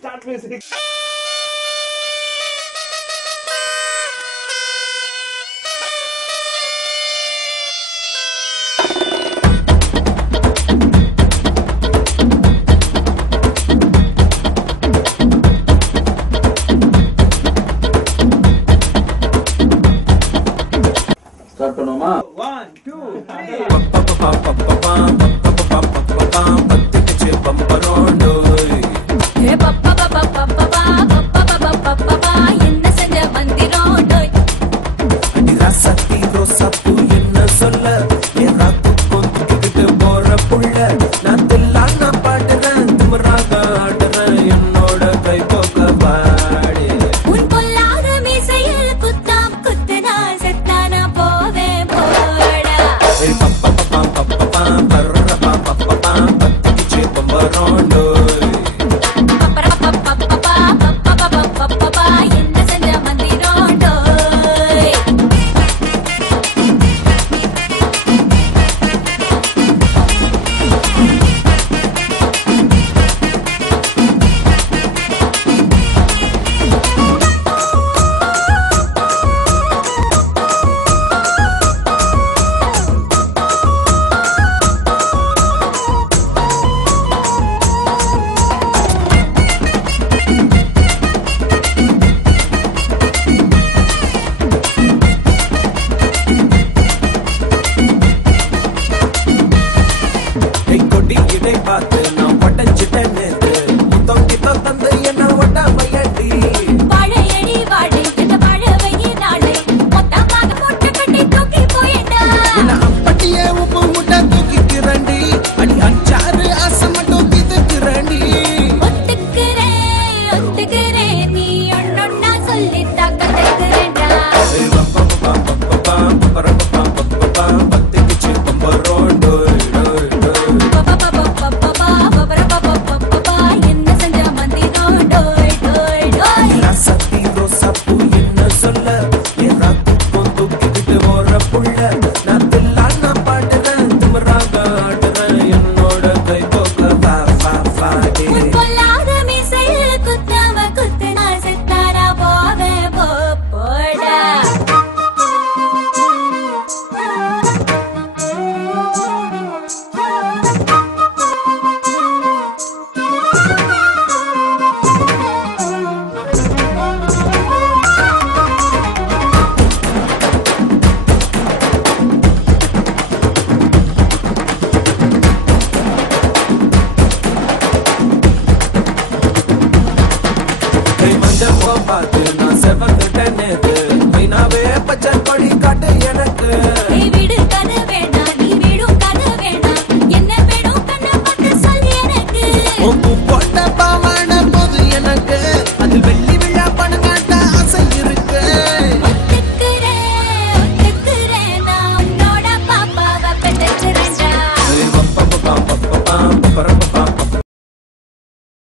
Start music. Start பண்ணுமா? 1 2 3 பத்திக்கிச்சு பம்பரோண்டு ஏ பப்பா பப்பா பப்பா பப்பா பப்பா என்ன செஞ்ச மந்திரோண்டு அடி ராசத்தி ரோசாப்பூ என்ன சொல்ல என் ராத்து கொந்துக்கிட்டு போற புள்ள நான் தில்லான் நான் பாடுறேன் திமிராக ஆடுறேன் என்னோட கை போக்க பாடு உன் பொல்லாத மீசையில் குத்தாம் குத்துனா செத்தானா போவே போடா பத்திக்கிச்சு பம்பரோண்டு பப்பா என்ன செஞ்ச மந்திரோண்டு கொடி இடை பார்த்து நான் பட்டஞ்சிட்டேன் நேத்து முத்தம் கிட்ட தந்து என்ன ஒட்டாமையடி வாழையடி வாழை இந்த வாழவையே நாளை மொத்தமாக போட்டு கட்டி தூக்கி போயிட்டா நான் அப்பட்டியே உப்பு முட்டை தூக்கிக்கிறண்டி அடி அஞ்சாறு ஆசை மட்டும் தீத்துக்கிறண்டி ஒத்துக்கிறேன் நீ ஒன்னொன்னா சொல்லி தாக்கத்துக்கிறேன்டா பத்திக்கிச்சு பம்பரோண்டு என்ன செஞ்ச மந்திரோண்டோய் டோய் டோய் சத்தி ரோசாப்பூ என்ன சொல்ல என் ராத்து கொந்துக்கிட்டு போற புள்ள நான் தில்லான் நான் பாடுறேன் திமிராக ஆடுறேன் என்னோட கை போக்க பாடு உன் பொல்லாத மீசையில் குத்தாம குத்துனா செத்தானா போவே போடா மஞ்சள் பார்த்து நான் செவந்துட்டேன் நேத்து மைனாவே பச்சை